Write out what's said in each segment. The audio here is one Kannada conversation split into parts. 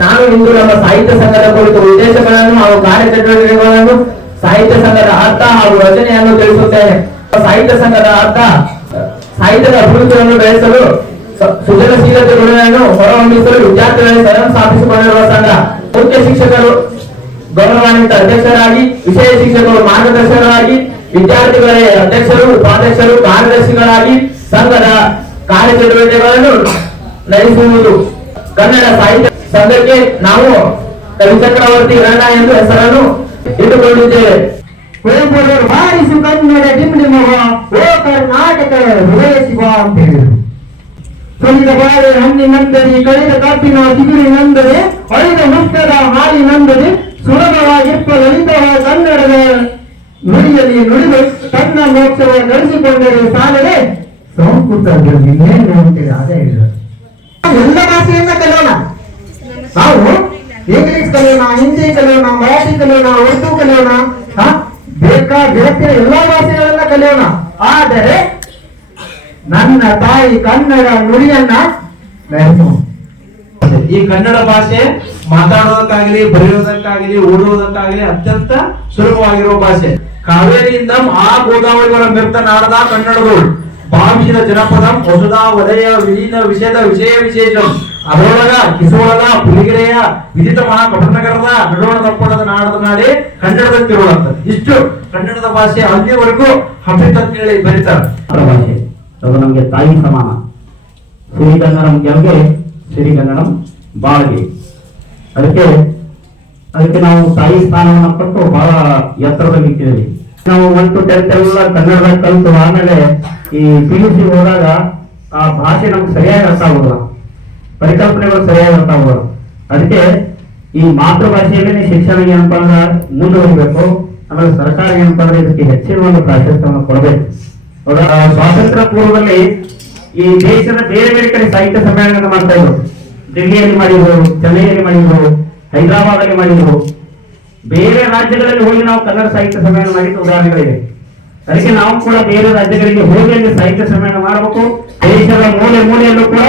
ನಾನು ಇಂದು ನಮ್ಮ ಸಾಹಿತ್ಯ ಸಂಘದ ಕುರಿತು ಉದ್ದೇಶಗಳನ್ನು ಹಾಗೂ ಕಾರ್ಯಚಟುವಟಿಕೆಗಳನ್ನು ಸಾಹಿತ್ಯ ಸಂಘದ ಅರ್ಥ ಹಾಗೂ ರಚನೆಯನ್ನು ತಿಳಿಸುತ್ತೇನೆ. ಸಾಹಿತ್ಯ ಸಂಘದ ಅರ್ಥ, ಸಾಹಿತ್ಯದ ಅಭಿವೃದ್ಧಿಯನ್ನು ಬೆಳೆಸಲು ಸೃಜನಶೀಲತೆ ಗುಣಗಳನ್ನು ಹೊರಹೊಮ್ಮಿಸಲು ವಿದ್ಯಾರ್ಥಿಗಳಲ್ಲಿ ಸ್ವಯಂ ಸ್ಥಾಪಿಸಿಕೊಂಡಿರುವ ಸಂಘ. ಮುಖ್ಯ ಶಿಕ್ಷಕರು ಗೌರವಾನ್ವಿತ ಅಧ್ಯಕ್ಷರಾಗಿ ವಿಷಯ ಶಿಕ್ಷಕರು ಮಾರ್ಗದರ್ಶಕರಾಗಿ, ವಿದ್ಯಾರ್ಥಿಗಳೇ ಅಧ್ಯಕ್ಷರು, ಉಪಾಧ್ಯಕ್ಷರು, ಕಾರ್ಯದರ್ಶಿಗಳಾಗಿ ಸಂಘದ ಕಾರ್ಯಚಟುವಟಿಕೆಗಳನ್ನು ನಡೆಸುವುದು. ಕನ್ನಡ ಸಾಹಿತ್ಯ ಸಂಘಕ್ಕೆ ನಾವು ಕವಿಚಕ್ರವರ್ತಿ ರಣ ಎಂದು ಹೆಸರನ್ನು ಇಟ್ಟುಕೊಂಡಿದ್ದೇವೆ. ಕುವೆಂಪುರವರು ಬಾರಿಸು ಕನ್ನಡ ಡಿಂಡಿಮವ ಓ ಕರ್ನಾಟಕ ಹೃದಯ ಶಿವ ಅಂತ ಹೇಳಿದರು. ಸುಲಿದ ಬಾಳೆ ಹಣ್ಣಿನಂದರಿ ಕಳೆದ ಕಬ್ಬಿನ ತಿಗುರಿನಂದರೆ ಅಳಿದ ಮುಕ್ತದ ಹಾಲಿನಂದರೆ ಸುಲಭವಾಗಿಪ್ಪ ಲಲಿತವ ಕನ್ನಡದ ನುಡಿಯಲ್ಲಿ ನುಡಿದು ತನ್ನ ಮೋಕ್ಷವ ನಡೆಸಿಕೊಂಡರೆ ಸಾಲದೆ ಸಂಸ್ಕೃತದಲ್ಲಿ ಏನು ಅಂತೇಳಿ ಅದೇ ಹೇಳಿದರು. ಎಲ್ಲ ಭಾಷೆಯನ್ನ ಕಲಿಯೋಣ. ನಾವು ಇಂಗ್ಲಿಷ್ ಕಲಿಯೋಣ, ಹಿಂದಿ ಕಲಿಯೋಣ ಮರಾಠಿ ಕಲಿಯೋಣ ಉರ್ದು ಕಲಿಯೋಣ? ಬೇಕಾ ಬೇಕಾದ ಎಲ್ಲಾ ಭಾಷೆಗಳನ್ನ ಕಲಿಯೋಣ? ಆದರೆ ನನ್ನ ತಾಯಿ ಕನ್ನಡ ನುಡಿಯನ್ನ ಈ ಕನ್ನಡ ಭಾಷೆ ಮಾತಾಡೋದಕ್ಕಾಗಲಿ ಬರೆಯೋದಕ್ಕಾಗಲಿ ಓಡುವುದಕ್ಕಾಗಲಿ ಅತ್ಯಂತ ಸುಲಭವಾಗಿರುವ ಭಾಷೆ. ಕಾವೇರಿಯಿಂದ ಆ ಗೋದಾವರಿಗಳ ನಾಡದ ಕನ್ನಡಗಳು ಭಾವಿಸಿದ ಜನಪದಂ ಹೊಸದ ವಲಯ ವಿಲೀನ ವಿಷಯದ ವಿಷಯ ವಿಶೇಷಂ. ಅದರೊಳಗ ಕಿಸೋಳದ ಪುಲಿಗೆರೆಯ ವಿದಿತ ಮಹಾ ಕಪಟನಗರದ ನಡೋಣ ತಪ್ಪಣದ ನಾಡದ ನಾಡಿ ಕನ್ನಡದ ತಿರುಳಂತ ಇಷ್ಟು ಕನ್ನಡದ ಭಾಷೆ ಅಲ್ಲಿವರೆಗೂ ಹಬ್ಬಿತ್ ಅಂತ ಹೇಳಿ ಬರೀತಾರೆ. ಭಾಷೆ, ಅದು ನಮಗೆ ತಾಯಿ ಸಮಾನ. ಸಿರಿಗನ್ನಡಂ ಗೆಲ್ಗೆ ಸಿರಿಗನ್ನಡಂ ಬಾಳ್ಗೆ. ಅದಕ್ಕೆ ಅದಕ್ಕೆ ನಾವು ತಾಯಿ ಸ್ಥಾನವನ್ನು ಕೊಟ್ಟು ಬಹಳ ಎತ್ತರದಲ್ಲಿ ಕೇಳಿ ನಾವು ಟು ಟೆಂತ್ ಎಲ್ಲ ಕನ್ನಡ ಕಲಿತು ಆಮೇಲೆ ಈ ಪಿ ಯು ಸಿ ಹೋದಾಗ ಆ ಭಾಷೆ ನಮ್ಗೆ ಸರಿಯಾಗಿ ಅರ್ಥ ಆಗೋಲ್ಲ ಪರಿಕಲ್ಪನೆಗಳು ಅವರು ಅದಕ್ಕೆ ಈ ಮಾತೃಭಾಷೆಯಲ್ಲೇ ಶಿಕ್ಷಣ ಏನಪ್ಪ ಅಂದ್ರೆ ಮುಂದುವರಿಬೇಕು ಆಮೇಲೆ ಸರ್ಕಾರ ಏನಪ್ಪ ಅಂದ್ರೆ ಇದಕ್ಕೆ ಹೆಚ್ಚಿನ ಒಂದು ಪ್ರಾಶಸ್ತ್ಯವನ್ನು ಕೊಡಬೇಕು? ಸ್ವಾತಂತ್ರ್ಯ ಪೂರ್ವದಲ್ಲಿ ಈ ದೇಶದ ಬೇರೆ ಬೇರೆ ಕಡೆ ಸಾಹಿತ್ಯ ಸಮ್ಮೇಳನ ಮಾಡ್ತಾ ಇದ್ರು. ದಿಲ್ಲಿಯಲ್ಲಿ ಮಾಡಿದ್ರು, ಚೆನ್ನೈಯಲ್ಲಿ ಮಾಡಿದ್ರು ಹೈದರಾಬಾದ್ ಅಲ್ಲಿ ಮಾಡಿದ್ರು. ಬೇರೆ ರಾಜ್ಯಗಳಲ್ಲಿ ಹೋಗಿ ನಾವು ಕನ್ನಡ ಸಾಹಿತ್ಯ ಸಮ್ಮೇಳನ ಮಾಡಿದ ಉದಾಹರಣೆಗಳಿವೆ. ಅದಕ್ಕೆ ನಾವು ಕೂಡ ಬೇರೆ ರಾಜ್ಯಗಳಿಗೆ ಹೋಗಿ ಸಾಹಿತ್ಯ ಸಮ್ಮೇಳನ ಮಾಡಬೇಕು. ದೇಶದ ಮೂಲೆ ಮೂಲೆಯಲ್ಲೂ ಕೂಡ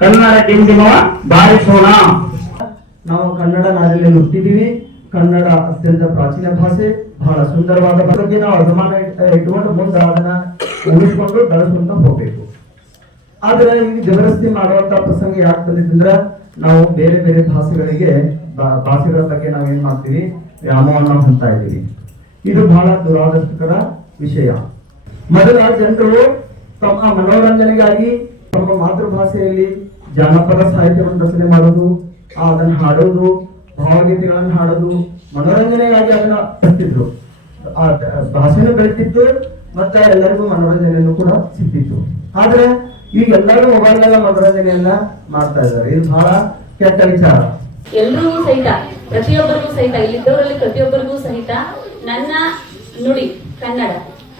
ಕನ್ನಡ ಡಿಂಡಿಮವ ಬಾರಿಸೋಣ. ನಾವು ಕನ್ನಡ ನಾಡಿನಲ್ಲಿ ಹುಟ್ಟಿದ್ದೀವಿ ಕನ್ನಡ ಅತ್ಯಂತ ಪ್ರಾಚೀನ ಭಾಷೆ, ಬಹಳ ಸುಂದರವಾದ ಬಗ್ಗೆ ನಾವು ಅಭಿಮಾನ ಇಟ್ಕೊಂಡು ಮುಂದೆ ಅದನ್ನ ಉಳಿಸ್ಕೊಂಡು ಬೆಳೆಸ್ಕೊಂತ ಹೋಗ್ಬೇಕು. ಆದ್ರೆ ಈ ಜಬರಸ್ತಿ ಮಾಡುವಂತ ಪ್ರಸಂಗ ಯಾಕೆ ಬಂದಿದ್ದಂದ್ರ ನಾವು ಬೇರೆ ಬೇರೆ ಭಾಷೆಗಳಿಗೆ ಭಾಷೆಗಳ ಬಗ್ಗೆ ನಾವು ಏನ್ ಮಾಡ್ತೀವಿ? ವ್ಯಾಮೋಹನ ಹೊಂದ್ತಾ ಇದ್ದೀವಿ. ಇದು ಬಹಳ ದುರಾದೃಷ್ಟಕರ ವಿಷಯ. ಮೊದಲ ಜನರು ತಮ್ಮ ಮನೋರಂಜನೆಗಾಗಿ ತಮ್ಮ ಮಾತೃಭಾಷೆಯಲ್ಲಿ ಜಾನಪದ ಸಾಹಿತ್ಯವನ್ನು ರಚನೆ ಮಾಡೋದು ಅದನ್ನು ಹಾಡೋದು ಭಾವಗೀತೆಗಳನ್ನು ಹಾಡೋದು ಮನೋರಂಜನೆಗಾಗಿ ಅದನ್ನ ಕಟ್ಟಿದ್ರು ಆ ಭಾಷೆನೂ ಬೆಳಿತಿತ್ತು ಮತ್ತೆ ಎಲ್ಲರಿಗೂ ಮನೋರಂಜನೆಯನ್ನು ಕೂಡ ಸಿಕ್ತಿತ್ತು ಆದ್ರೆ ಈಗ ಎಲ್ಲರೂ ಮೊಬೈಲ್ನಾಗ ಮನೋರಂಜನೆಯನ್ನ ಮಾಡ್ತಾ ಇದ್ದಾರೆ. ಇದು ಬಹಳ ಕೆಟ್ಟ ವಿಚಾರ. ಎಲ್ರಿಗೂ ಸಹಿತ, ಪ್ರತಿಯೊಬ್ಬರಿಗೂ ಸಹಿತ, ಇಲ್ಲಿದ್ದವರಲ್ಲಿ ಪ್ರತಿಯೊಬ್ಬರಿಗೂ ಸಹಿತ ನನ್ನ ನುಡಿ ಕನ್ನಡ,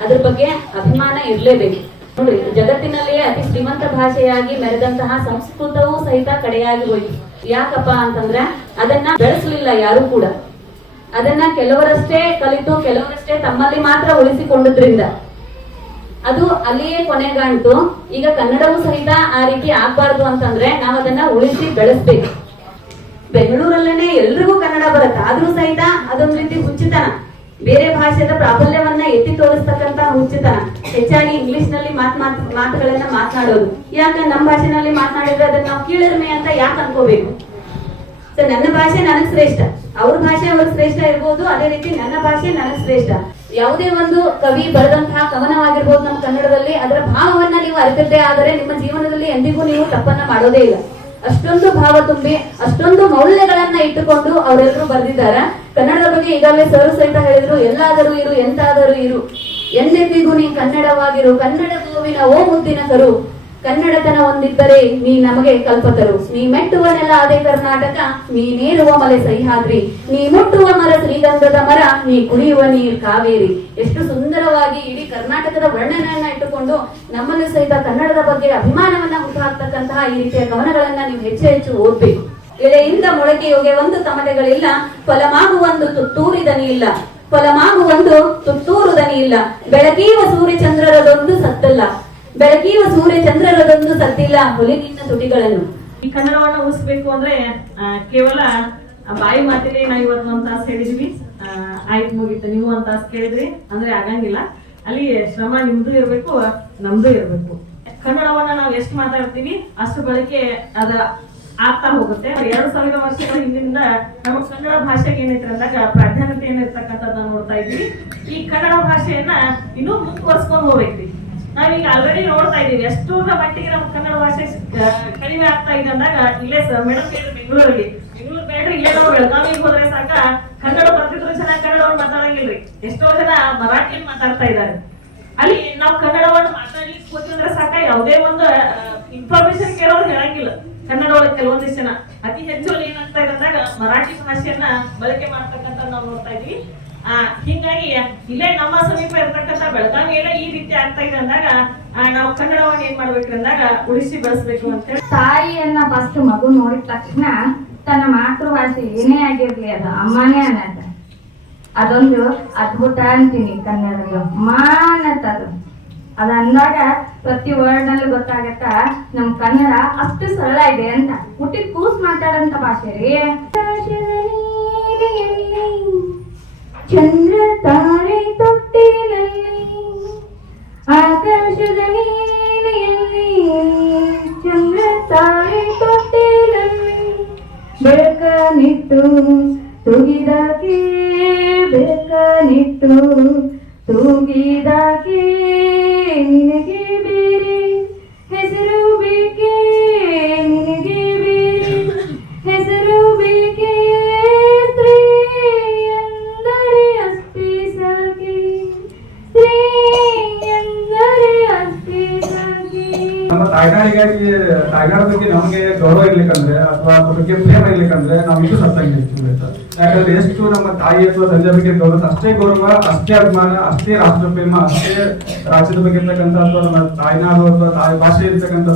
ಅದ್ರ ಬಗ್ಗೆ ಅಭಿಮಾನ ಇರಲೇಬೇಕು. ಜಗತ್ತಿನಲ್ಲಿಯೇ ಅತಿ ಶ್ರೀಮಂತ ಭಾಷೆಯಾಗಿ ಮೆರೆದಂತಹ ಸಂಸ್ಕೃತವೂ ಸಹಿತ ಕಡೆಯಾಗಿ ಹೋಯಿತು. ಯಾಕಪ್ಪ ಅಂತಂದ್ರೆ ಅದನ್ನ ಬೆಳೆಸಲಿಲ್ಲ ಯಾರು ಕೂಡ. ಅದನ್ನ ಕೆಲವರಷ್ಟೇ ಕಲಿತು, ಕೆಲವರಷ್ಟೇ ತಮ್ಮಲ್ಲಿ ಮಾತ್ರ ಉಳಿಸಿಕೊಂಡುದ್ರಿಂದ. ಅದು ಅಲ್ಲಿಯೇ ಕೊನೆಗಾಣಿತು. ಈಗ ಕನ್ನಡವೂ ಸಹಿತ ಆ ರೀತಿ ಆಗ್ಬಾರ್ದು ಅಂತಂದ್ರೆ ನಾವು ಅದನ್ನ ಉಳಿಸಿ ಬೆಳೆಸ್ಬೇಕು. ಬೆಂಗಳೂರಲ್ಲೇನೆ ಎಲ್ರಿಗೂ ಕನ್ನಡ ಬರುತ್ತೆ. ಆದ್ರೂ ಸಹಿತ ಅದೊಂದ್ ರೀತಿ ಹುಚ್ಚುತನ. ಬೇರೆ ಭಾಷೆದ ಪ್ರಾಬಲ್ಯವನ್ನ ಎತ್ತಿ ತೋರಿಸ್ತಕ್ಕಂತ ಹುಚ್ಚುತನ. ಹೆಚ್ಚಾಗಿ ಇಂಗ್ಲಿಷ್ನಲ್ಲಿ ಮಾತ್ ಮಾತ್ ಮಾತುಗಳನ್ನ ಮಾತನಾಡೋದು. ಯಾಕ ನಮ್ಮ ಭಾಷೆನಲ್ಲಿ ಮಾತನಾಡಿದ್ರೆ ಅದನ್ನ ನಾವು ಕೀಳರಿಮೆ ಅಂತ ಯಾಕೆ ಅನ್ಕೋಬೇಕು? ಸೊ ನನ್ನ ಭಾಷೆ ನನಗ್ ಶ್ರೇಷ್ಠ. ಅವ್ರ ಭಾಷೆ ಅವ್ರ ಶ್ರೇಷ್ಠ ಇರ್ಬೋದು, ಅದೇ ರೀತಿ ನನ್ನ ಭಾಷೆ ನನಗ್ ಶ್ರೇಷ್ಠ. ಯಾವುದೇ ಒಂದು ಕವಿ ಬರೆದಂತಹ ಕವನವಾಗಿರ್ಬೋದು ನಮ್ಮ ಕನ್ನಡದಲ್ಲಿ, ಅದರ ಭಾವವನ್ನ ನೀವು ಅರಿತದ್ದೇ ಆದರೆ ನಿಮ್ಮ ಜೀವನದಲ್ಲಿ ಎಂದಿಗೂ ನೀವು ತಪ್ಪನ್ನ ಮಾಡೋದೇ ಇಲ್ಲ. ಅಷ್ಟೊಂದು ಭಾವ ತುಂಬಿ, ಅಷ್ಟೊಂದು ಮೌಲ್ಯಗಳನ್ನ ಇಟ್ಟುಕೊಂಡು ಅವರೆಲ್ಲರೂ ಬರೆದಿದ್ದಾರ. ಕನ್ನಡದ ಬಗ್ಗೆ ಈಗಾಗಲೇ ಸರ್ ಸಹಿತ ಹೇಳಿದ್ರು, ಎಲ್ಲಾದರೂ ಇರು, ಎಂತಾದರೂ ಇರು. ಎಂದೆಂದಿಗೂ ನೀ ಕನ್ನಡವಾಗಿರು. ಕನ್ನಡ ಗೋವಿನ ಓ ಮುದ್ದಿನ ಕರು ಕನ್ನಡತನ ಒಂದಿದ್ದರೆ ನೀ ನಮಗೆ ಕಲ್ಪತರು ನೀ ಮೆಟ್ಟುವ ನೆಲ ಅದೇ ಕರ್ನಾಟಕ, ನೀ ನೇರುವ ಮಲೆ ಸಹ್ಯಾದ್ರಿ. ನೀ ಮುಟ್ಟುವ ಮರ ಶ್ರೀಗಂಧದ ಮರ, ನೀ ಕುಡಿಯುವ ನೀರ್ ಕಾವೇರಿ. ಎಷ್ಟು ಸುಂದರವಾಗಿ ಇಡೀ ಕರ್ನಾಟಕದ ವರ್ಣನೆಯನ್ನ ಇಟ್ಟುಕೊಂಡು ನಮ್ಮಲ್ಲಿ ಸಹಿತ ಕನ್ನಡದ ಬಗ್ಗೆ ಅಭಿಮಾನವನ್ನ ಹುಟ್ಟುಹಾಕ್ತಕ್ಕಂತಹ ಈ ರೀತಿಯ ಕವನಗಳನ್ನ ನೀವು ಹೆಚ್ಚು ಹೆಚ್ಚು ಓದ್ಬೇಕು. ಎಳೆಯಿಂದ ಮೊಳಕೆಯೋಗೆ ಒಂದು ತಮಟೆಗಳಿಲ್ಲ, ಫಲಮಾಗುವಂದು ತುತ್ತೂರಿ ದನಿ ಇಲ್ಲ ಫಲಮಾಗುವಂದು ತುತ್ತೂರು ದನಿ ಇಲ್ಲ ಬೆಳಕೀವ ಸೂರ್ಯಚಂದ್ರರದೊಂದು ಸತ್ತಲ್ಲ. ಬೆಳಕೀವ ಸೂರ್ಯ ಚಂದ್ರರದೊಂದು ಸತ್ತಿಲ್ಲ ಹುಲಿನಿನ್ನ ತುಟಿಗಳನ್ನು. ಈ ಕನ್ನಡವನ್ನ ಉಳಿಸ್ಬೇಕು ಅಂದ್ರೆ ಕೇವಲ ಬಾಯಿ ಮಾತಿಲಿ ನಾವು ಇವತ್ತು ಒಂದ್ ತಾಸು ಹೇಳಿದ್ವಿ. ಆಯ್ತು ಮುಗೀತು. ನೀವು ಒಂದ್ ತಾಸು ಕೇಳಿದ್ರಿ. ಅಂದ್ರೆ ಆಗಂಗಿಲ್ಲ. ಅಲ್ಲಿ ಶ್ರಮ ನಿಮ್ದು ಇರ್ಬೇಕು, ನಮ್ದು ಇರ್ಬೇಕು. ಕನ್ನಡವನ್ನ ನಾವು ಎಷ್ಟು ಮಾತಾಡ್ತೀವಿ, ಅಷ್ಟು ಬಳಕೆ ಅದ ಆಗ್ತಾ ಹೋಗುತ್ತೆ. ಎರಡು ಸಾವಿರ ವರ್ಷಗಳ ಹಿಂದಿನಿಂದ ನಮ್ಮ ಕನ್ನಡ ಭಾಷೆಗೆ ಏನೈತೆ ಅಂದಾಗ ಪ್ರಾಧಾನ್ಯತೆ ಏನಿರ್ತಕ್ಕಂಥದ್ದನ್ನ ನೋಡ್ತಾ ಇದ್ವಿ. ಈ ಕನ್ನಡ ಭಾಷೆಯನ್ನ ಇನ್ನೂ ಮುಂದುವರ್ಸ್ಕೊಂಡು ಹೋಗ್ಬೇಕ್ರಿ. ನಾವೀಗ ಆಲ್ರೆಡಿ ನೋಡ್ತಾ ಇದೀವಿ ಎಷ್ಟೋ ಮಟ್ಟಿಗೆ ನಮ್ಮ ಕನ್ನಡ ಭಾಷೆ ಕಡಿಮೆ ಆಗ್ತಾ ಇದೆ ಅಂದಾಗ ಇಲ್ಲೇ ಮೇಡಮ್ ಕೇಳಿದ್ರು ಬೆಂಗಳೂರಿಗೆ ಬೆಂಗಳೂರು ಬೇಡ್ರಿ, ಇಲ್ಲೇ ನಾವು ಬೆಳಗಾವಿಗೆ ಹೋದ್ರೆ ಸಾಕ. ಕನ್ನಡ ಬರ್ತಿದ್ರು ಜನ ಕನ್ನಡವನ್ನು ಮಾತಾಡಂಗಿಲ್ರಿ. ಎಷ್ಟೋ ಜನ ಮರಾಠಿಯನ್ನು ಮಾತಾಡ್ತಾ ಇದ್ದಾರೆ. ಅಲ್ಲಿ ನಾವು ಕನ್ನಡವನ್ನು ಮಾತಾಡ್ಲಿಕ್ಕೆ ಕೂತಿದ್ರೆ ಸಾಕ. ಯಾವುದೇ ಒಂದು ಇನ್ಫಾರ್ಮೇಶನ್ ಕೇಳೋರು ಹೇಳಂಗಿಲ್ಲ. ಕನ್ನಡ ಒಳಗೆ ಕೆಲವೊಂದಿಷ್ಟು ಜನ. ಅತಿ ಹೆಚ್ಚು ಏನಾಗ್ತಾ ಇದೆ ಅಂದಾಗ ಮರಾಠಿ ಭಾಷೆಯನ್ನ ಬಳಕೆ ಮಾಡ್ತಕ್ಕಂಥ ನಾವು ನೋಡ್ತಾ ಇದೀವಿ ಆ, ಹಿಂಗಾಗಿ ಇಲ್ಲೇ ನಮ್ಮ ಸಮೀಪ ಇರ್ತಕ್ಕಂಥ ಬೆಳಗಾವಿಯಲ್ಲೇ ಈ ರೀತಿ ಆಗ್ತಾ ಇದೆ ಅಂದಾಗ ನಾವು ಕನ್ನಡವನ್ನು ಏನ್ ಮಾಡ್ಬೇಕ್ರಿ ಅಂದಾಗ ಉಳಿಸಿ ಬೆಳೆಸ್ಬೇಕು ಅಂತ ಹೇಳಿ. ತಾಯಿಯನ್ನ ಫಸ್ಟ್ ಮಗು ನೋಡಿದ ತಕ್ಷಣ ತನ್ನ ಮಾತೃಭಾಷೆ ಏನೇ ಆಗಿರ್ಲಿ, ಅದು ಅಮ್ಮನೇ ಅನ್ನತ ಅದೊಂದು ಅದ್ಭುತ ಅಂತೀನಿ ಕನ್ನಡದಲ್ಲಿ. ಅಮ್ಮ ಅದು. ಅದು ಅಂದಾಗ ಪ್ರತಿ ವರ್ಡ್ನಲ್ಲಿ ಗೊತ್ತಾಗತ್ತ, ನಮ್ ಕನ್ನಡ ಅಷ್ಟು ಸರಳ ಇದೆ ಅಂತ. ಹುಟ್ಟಿದ ಕೂಸ್ ಮಾತಾಡಂತ ಭಾಷೆ ರೀ. ಚಂದ್ರ ತಾರೆ ತೊಟ್ಟಿಲಲ್ಲಿ ಆಕಾಶದ ನೀನೆಯಲ್ಲಿ ಚಂದ್ರ ತಾರೆ ತೊಟ್ಟಿಲಲ್ಲಿ ಬೆಳಕ ನಿಟ್ಟು ತೂಗಿದಾಕೆ ಬೆಳಕ ನಿಟ್ಟು ತೂಗಿದಾಕೆ ತಾಯ್ನಾಡಿಗಾಗಿ ತಾಯ್ನಾಡ ಬಗ್ಗೆ ನಮಗೆ ಗೌರವ ಇರ್ಲಿಕ್ಕಂದ್ರೆ ಅಥವಾ ಅದ್ರ ಬಗ್ಗೆ ಪ್ರೇಮ ಇರ್ಲಿಕ್ಕಂದ್ರೆ ನಾವು ಇದು ಸತ್ತಂಗಿರ್ತೀವಿ ಯಾಕಂದ್ರೆ ಎಷ್ಟು ನಮ್ಮ ತಾಯಿ ಅಥವಾ ತಂದೆ ಬಗ್ಗೆ ಗೌರವ, ಅಷ್ಟೇ ಗೌರವ, ಅಷ್ಟೇ ಅಭಿಮಾನ, ಅಷ್ಟೇ ರಾಷ್ಟ್ರ ಪ್ರೇಮ, ಅಷ್ಟೇ ರಾಜ್ಯದ ಬಗ್ಗೆ ಇರ್ತಕ್ಕಂಥ ಅಥವಾ ನಮ್ಮ ತಾಯ್ನಾಡು ಅಥವಾ ತಾಯಿ ಭಾಷೆ ಇರ್ತಕ್ಕಂಥ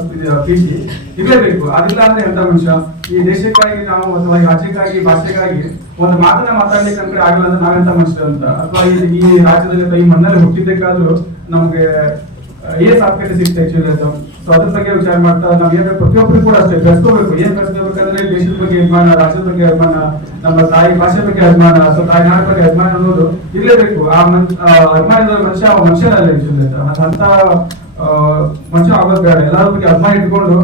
ಪ್ರೀತಿ ಇರಲೇಬೇಕು ಅದಿಲ್ಲ ಅಂದ್ರೆ ಎಂತ ಮನುಷ್ಯ? ಈ ದೇಶಕ್ಕಾಗಿ ನಾವು ಅಥವಾ ಈ ರಾಜ್ಯಕ್ಕಾಗಿ, ಭಾಷೆಗಾಗಿ ಒಂದು ಮಾತನ್ನ ಮಾತಾಡ್ಲಿಕ್ಕೆ ಅಂದ್ರೆ ಆಗಲ್ಲ ಅಂದ್ರೆ ನಾವೆಂತ ಮನುಷ್ಯ ಅಂತ? ಅಥವಾ ಈ ರಾಜ್ಯದಲ್ಲಿ ಈ ಮಣ್ಣಲ್ಲಿ ಹುಟ್ಟಿದ್ದಕ್ಕಾದ್ರೂ ನಮ್ಗೆ ಏನ್ ಸಾರ್ಥಕತೆ ಸಿಗ್ತಾ ಆಕ್ಚುಲಿ ಸೊ ಅದ್ರ ಬಗ್ಗೆ ವಿಚಾರ ಮಾಡ್ತಾ ನಾವು ಏನೇ ಪ್ರತಿಯೊಬ್ಬರು ಕೂಡ ಅಷ್ಟೇ, ಬೆಳೆಸ್ಕೋಬೇಕು. ಏನ್ ಬೆಳೆಸ್ಕೋಬೇಕಂದ್ರೆ ದೇಶದ ಬಗ್ಗೆ ಅಭಿಮಾನ ರಾಜ್ಯದ ಬಗ್ಗೆ ಅಭಿಮಾನ, ನಮ್ಮ ತಾಯಿ ಭಾಷೆ ಬಗ್ಗೆ ಅಭಿಮಾನ, ಅಥವಾ ತಾಯಿ ನಾಡ ಬಗ್ಗೆ ಅಭಿಮಾನ ಅನ್ನೋದು ಇರಲೇಬೇಕು. ಆ ಮನ್, ಆ ಅಭಿಮಾನ ಇರೋ ಮನುಷ್ಯ, ಆ ಮನುಷ್ಯನಲ್ಲ ಅಂತ ಮನುಷ್ಯ ಆಗೋದ್ ಬೇಡ. ಎಲ್ಲರ ಬಗ್ಗೆ ಅಭಿಮಾನ ಇಟ್ಕೊಂಡು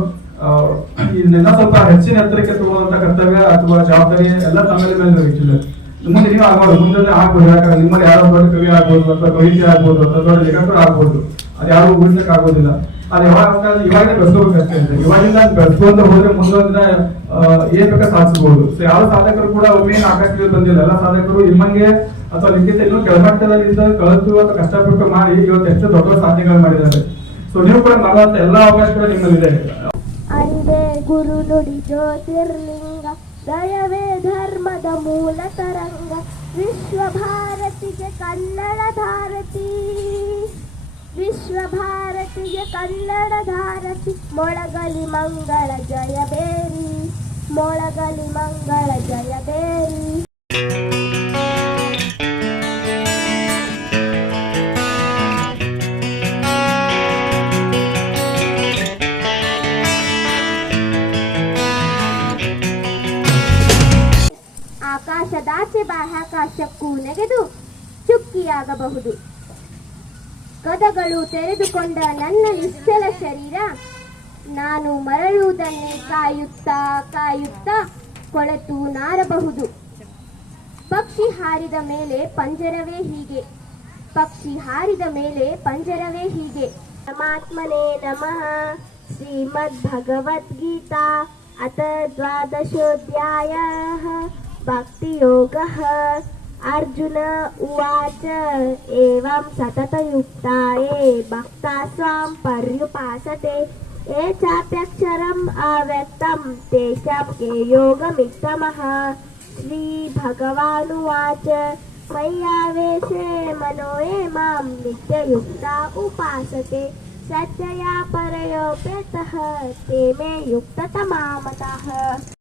ಇನ್ನೆಲ್ಲ ಸ್ವಲ್ಪ ಹೆಚ್ಚಿನ ಎತ್ತರಕ್ಕೆ ತಗೊಳ್ಳುವಂತ ಕರ್ತವ್ಯ ಅಥವಾ ಜವಾಬ್ದಾರಿ ಎಲ್ಲ ತಮ್ಮಲ್ಲಿ ಮೇಲೆ ಆಕ್ಚುಲಿ ಮುಂದೆ ನೀವು ಆಗ್ಬೋದು. ಮುಂದೆ ಆಗ್ಬೋದು. ಯಾಕಂದ್ರೆ ನಿಮ್ಮಲ್ಲಿ ಯಾರೋ ದೊಡ್ಡ ಕವಿ ಆಗ್ಬೋದು, ಅಥವಾ ಕವಿತೆ ಆಗ್ಬೋದು, ಅಥವಾ ದೊಡ್ಡ ಲೇಖಕರು ಆಗ್ಬೋದು. ಅದು ಯಾರು ಊಹಿಸಕ್ ಆಗೋದಿಲ್ಲ. ಅದು ಯಾವಾಗ ಇವಾಗ ಬೆಳೆಸ್ಕೋಬೇಕಷ್ಟೇ ಅಂತ. ಇವಾಗಿಂದ ಬೆಳೆಸ್ಕೊಂತ ಹೋದ್ರೆ ಮುಂದೊಂದಿನ ಏನ್ ಬೇಕಾ ಸಾಧಿಸಬಹುದು ಸೊ ಯಾವ ಸಾಧಕರು ಕೂಡ ಒಮ್ಮೆ ಆಕಾಶಕ್ಕೆ ಬಂದಿಲ್ಲ. ಎಲ್ಲ ಸಾಧಕರು ನಿಮ್ಮಂಗೆ ಅಥವಾ ನಿಮ್ಗಿಂತ ಇನ್ನೂ ಕೆಳಮಟ್ಟದಲ್ಲಿ ಇದ್ದ ಅಥವಾ ಕಷ್ಟಪಟ್ಟು ಮಾಡಿ ಇವತ್ತು ಎಷ್ಟು ದೊಡ್ಡ ಸಾಧನೆಗಳು ಮಾಡಿದ್ದಾರೆ. ಸೊ ನೀವು ಕೂಡ ಮಾಡುವಂತ ಎಲ್ಲಾ ಅವಕಾಶ ಕೂಡ ನಿಮ್ಮಲ್ಲಿದೆ. ಅರಿವೇ ಗುರು ನುಡಿ ಜ್ಯೋತಿರ್ಲಿಂಗ, ದಯವೇ ಧರ್ಮದ ಮೂಲ ತರಂಗ, ವಿಶ್ವ ಭಾರತಿಗೆ ಕನ್ನಡ ಭಾರತಿ. ವಿಶ್ವ ಭಾರತಿಗೆ ಕನ್ನಡ ಭಾರತಿ ಮೊಳಗಲಿ ಮಂಗಳ ಜಯ ಬೇರಿ ಮೊಳಗಲಿ ಮಂಗಳ ಜಯ ಬೇರಿ ಆಕಾಶದಾಚೆ ಬಾಹ್ಯಾಕಾಶಕ್ಕೂ ನೆಗೆದು ಚುಕ್ಕಿಯಾಗಬಹುದು ಕದಗಳು ತೆರೆದುಕೊಂಡ ನನ್ನ ನಿಶ್ಚಲ ಶರೀರ, ನಾನು ಮರಳುವುದನ್ನೇ ಕಾಯುತ್ತಾ ಕಾಯುತ್ತಾ ಕೊಳೆತು ನಾರಬಹುದು. ಪಕ್ಷಿ ಹಾರಿದ ಮೇಲೆ ಪಂಜರವೇ ಹೀಗೆ. ಪಕ್ಷಿ ಹಾರಿದ ಮೇಲೆ ಪಂಜರವೇ ಹೀಗೆ. ಪರಮಾತ್ಮನೇ ನಮಃ. ಶ್ರೀಮದ್ ಭಗವದ್ಗೀತಾ ಅಥ ದ್ವಾದಶೋಧ್ಯಾಯ ಭಕ್ತಿಯೋಗಃ. अर्जुन उवाच, एवं सततयुक्ताये, भक्ता स्वां पर्युपासते, ये चाप्यक्षरम् अव्यक्तं तेषां के योगमित्तमः। श्रीभगवानुवाच मय्यावेशे मनो ये माँ नित्ययुक्ता उपासते। सत्यया परयोपेतः, ते मे युक्ततमा मतः